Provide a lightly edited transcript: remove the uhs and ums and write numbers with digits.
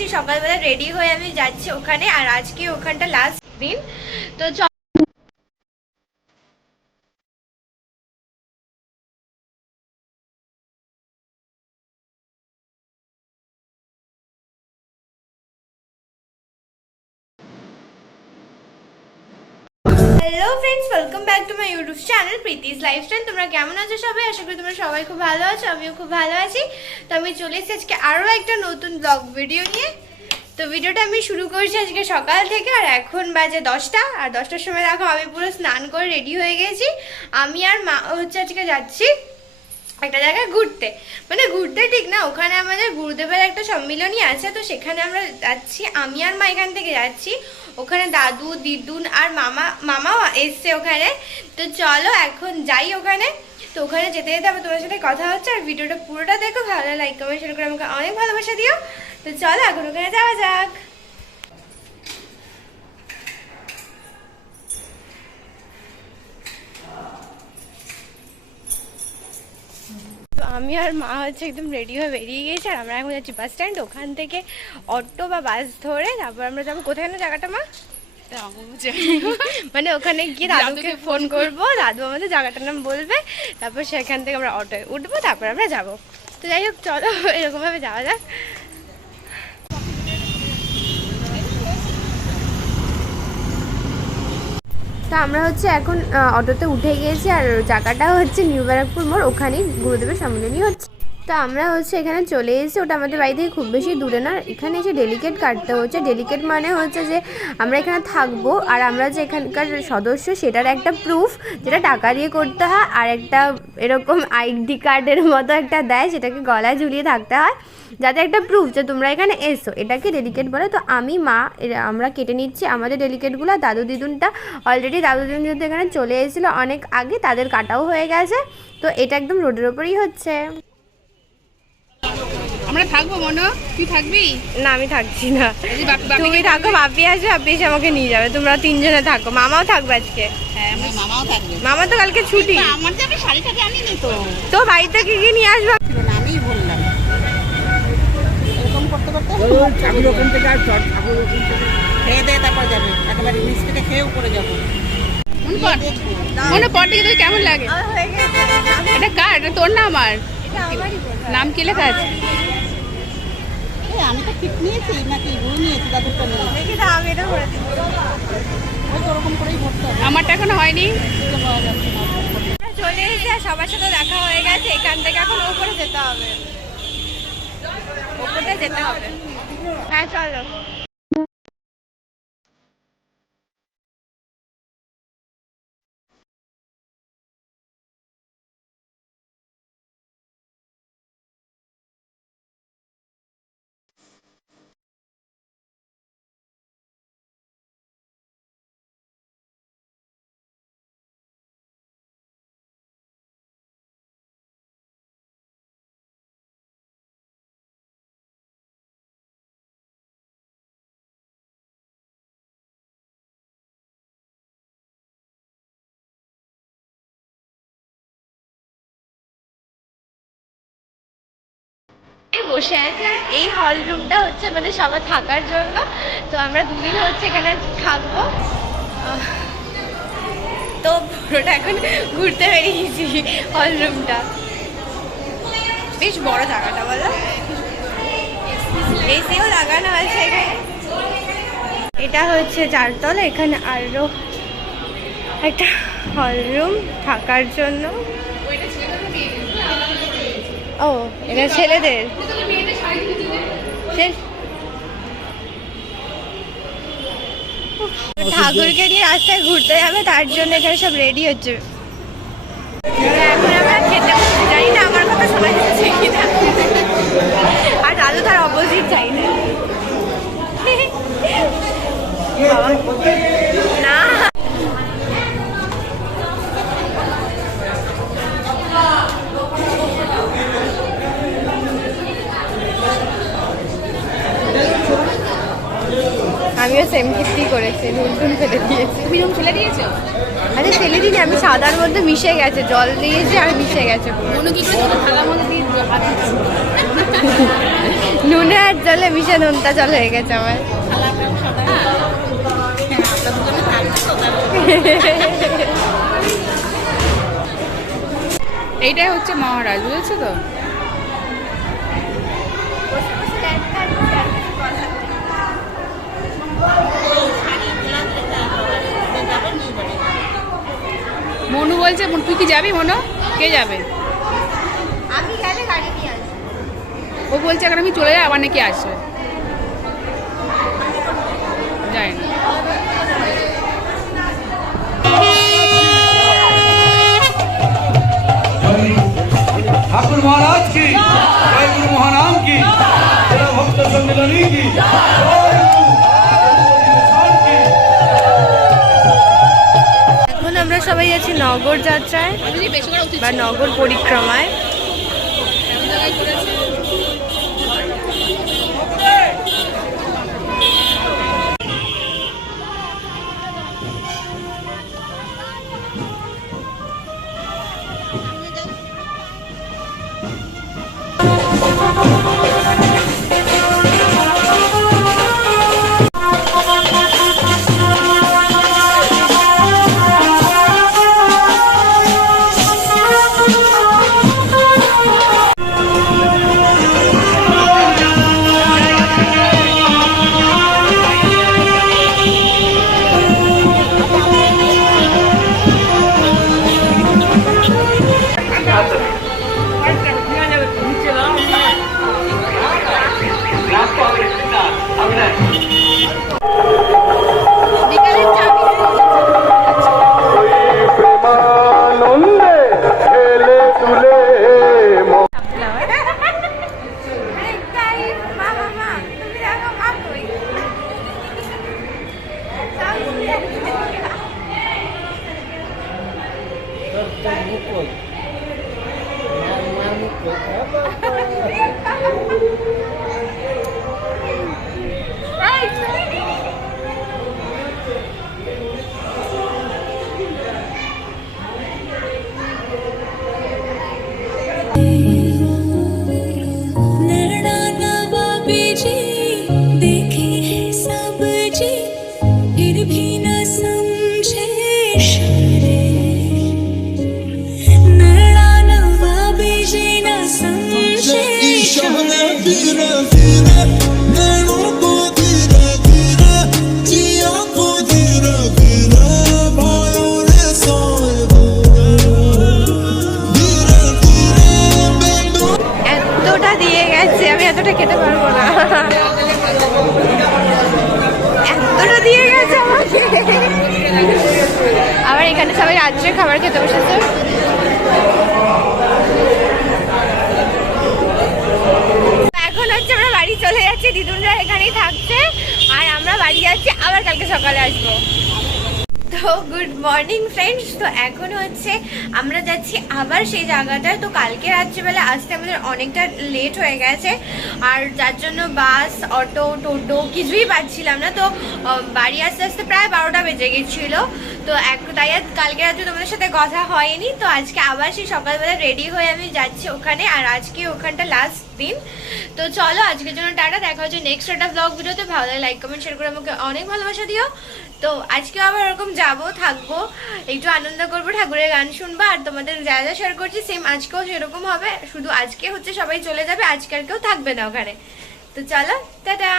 যাচ্ছি সকালবেলা রেডি হয়ে, আমি যাচ্ছি ওখানে। আর আজকে ওখানটা লাস্ট দিন, তো hello friends, welcome back to my YouTube channel Preeti's lifestyle. তোমরা কেমন আছো সবাই? আশা করি তোমরা সবাই খুব ভালো আছো, আমিও খুব ভালো আছি। তো আমি চলে এসেছি আজকে আরও একটা নতুন ব্লগ ভিডিও নিয়ে। তো ভিডিওটা আমি শুরু করছি আজকে সকাল থেকে, আর এখন বাজে 10টা। আর 10টার সময় দেখো আমি পুরো স্নান করে রেডি হয়ে গেছি। আমি আর মা হচ্ছে আজকে যাচ্ছি একটা জায়গায় ঘুরতে, মানে ঘুরতে ঠিক না, ওখানে আমাদের গুরুদেবের একটা সম্মিলনী আছে, তো সেখানে আমরা যাচ্ছি। আমি আর মা এখান থেকে যাচ্ছি, ওখানে দাদু দিদুন আর মামাও এসছে ওখানে। তো চলো এখন যাই ওখানে। তো ওখানে যেতে যেতে আবার তোমার সাথে কথা হচ্ছে। আর ভিডিওটা পুরোটা দেখো, ভালো লাইক কমেন্ট শেয়ার করে আমাকে অনেক ভালোবাসা দিও। তো চলো এখন ওখানে যাওয়া যাক। তো আমি আর মা হচ্ছে একদম রেডি হয়ে বেরিয়ে গেছি। আর আমরা এখন যাচ্ছি বাস স্ট্যান্ড, ওখান থেকে অটো বা বাস ধরে তারপর আমরা যাবো কোথায় না জায়গাটা মা, মানে ওখানে গিয়ে দাদুকে ফোন করবো, দাদু আমাদের জায়গাটার নাম বলবে, তারপর সেখান থেকে আমরা অটোয় উঠবো, তারপর আমরা যাবো। তো যাই হোক চলো এরকম ভাবে যাওয়া যাক। তো আমরা হচ্ছে এখন অটোতে উঠে গিয়েছি, আর জায়গাটা হচ্ছে নিউ ব্যারাকপুর মোড়, ওখানেই গুরুদেবের সম্মেলনী হচ্ছে। তো আমরা হচ্ছে এখানে চলে এসেছি, ওটা আমাদের বাড়ি থেকে খুব বেশি দূরে না। এখানে এসে ডেলিকেট কাটতে হচ্ছে। ডেলিকেট মানে হচ্ছে যে আমরা এখানে থাকবো, আর আমরা যে এখানকার সদস্য সেটার একটা প্রুফ, যেটা টাকা দিয়ে করতে হয়। আর একটা এরকম আইডি কার্ডের মতো একটা দেয়, সেটাকে গলায় ঝুলিয়ে থাকতে হয়, যাতে একটা প্রুফ যে তোমরা এখানে এসো। এটাকে ডেলিকেট বলে। তো আমি মা আমরা কেটে নিচ্ছি আমাদের ডেলিকেটগুলো। দাদু দিদুনটা অলরেডি দাদু দিদুন যেহেতু এখানে চলে এসেছিলো অনেক আগে, তাদের কাটাও হয়ে গেছে। তো এটা একদম রোডের ওপরেই হচ্ছে। আমরা থাকবো মনো, তুই থাকবি? না আমি থাকছি না, তুমি থাকো, বাপি আসবে, বাপি এসে আমাকে নিয়ে যাবে। তোমরা তিনজনে থাকো, মামাও থাকবে আজকে। হ্যাঁ মামাও থাকবে। মামা তো কালকে ছুটি। আমার যে আমি শাড়িটাকে আনিনি তো। তো বাড়িতে কি কি নিয়ে আসবে? আমি বললাম এরকম করতে করতে খেয়ে দিয়ে তারপর যাবে, একেবারে নিচ থেকে খেয়ে উপরে যাবো। মনে পর থেকে তুই কেমন লাগে? এটা কার? এটা তোর না আমার? নাম কি লেখা আছে? আমি তো ঠিক নিয়েছি নাকি বই নিয়েছি? দাদুরটা নিয়েছি, আমি এটা করে দিব। ওরকম করেই ভরতে হবে। আমারটা এখনো হয়নি। চলে এসেছি আর সবার সাথে দেখা হয়ে গেছে। এখান থেকে এখন উপরে যেতে হবে, উপরে যেতে হবে। হ্যাঁ চলো। বসে আছে, আর এই হল রুমটা হচ্ছে মানে সবার থাকার জন্য। তো আমরা দুদিন হচ্ছে এখানে থাকবো। তো পুরোটা এখন ঘুরতে বেরিয়েছি। হল রুমটা বেশ বড় জায়গাটা, বলো, এসিও লাগানো আছে এখানে। এটা হচ্ছে 4 তলা, এখানে আরো একটা হল রুম থাকার জন্য। ও এটা ছেলেদের। ঠাকুরকে নিয়ে রাস্তায় ঘুরতে যাবে, তার জন্য এখানে সব রেডি হচ্ছে। এখন আমরা খেতে জানি না আমার কথা শোনা যাচ্ছে কিনা, আর দাদু তার অপোজিট চাই না। না আমিও সেম ক্ষেত্রেই করেছি, নুন ফেলে দিয়েছি। তুমি রুম ফেলে দিয়েছো? আরে ফেলে দিইনি, আমি সাদার মধ্যে মিশে গেছে, জল দিয়েছি আর মিশে গেছে। মনে কি করে থালার মধ্যে দিয়ে নুনে আর জলে মিশে নোনতা জল হয়ে গেছে আমার। এইটাই হচ্ছে মহারাজ, বুঝেছো তো? মনু বলছে, তুই কি যাবি মনু? কে যাবে? আমি গেলে গাড়ি নিয়ে আসবো। ও বলছে এখন আমি চলে যাই, আবার নাকি আসবে, যাই না। ठाकुर महाराज की जय गुरु महाराम की जय भक्त सम्मिलनी की এখন আমরা সবাই আছি নগর যাত্রায় বা নগর পরিক্রমায়। এতটা দিয়ে গেছে, আমি এতটা খেতে পারবো না। এতটা দিয়ে গেছে আমাকে। আবার এখানে সবাই রাত্রে খাবার খেতে বসেছে। এখন হচ্ছে আমরা বাড়ি চলে যাচ্ছি, দিদুনরা এখানেই থাকছে আর আমরা বাড়ি যাচ্ছি, আবার কালকে সকালে আসবো। তো গুড মর্নিং ফ্রেন্ডস, তো এখন হচ্ছে আমরা যাচ্ছি আবার সেই জায়গাটায়। তো কালকে রাত্রিবেলা আসতে আমাদের অনেকটা লেট হয়ে গেছে, আর যার জন্য বাস, অটো, টোটো কিছুই পাচ্ছিলাম না। তো বাড়ি আসতে আসতে প্রায় 12টা বেজে গেছিলো। তো তাই আর কালকে রাত্রে তোমাদের সাথে কথা হয়নি। তো আজকে আবার সেই সকালবেলা রেডি হয়ে আমি যাচ্ছি ওখানে, আর আজকে ওখানটা লাস্ট দিন। তো চলো আজকের জন্য টাটা, দেখা হচ্ছে নেক্সট একটা ব্লগ ভিডিওতে। ভালো লাগে লাইক কমেন্ট শেয়ার করে আমাকে অনেক ভালোবাসা দিও। তো আজকে আবার এরকম যাবো, থাকবো, একটু আনন্দ করবো, ঠাকুরের গান শুনবো, আর তোমাদের যা যা শেয়ার করছি সেম আজকেও সেরকম হবে। শুধু আজকে হচ্ছে সবাই চলে যাবে, আজকে আর কেউ থাকবে না ওখানে। তো চলো টাটা।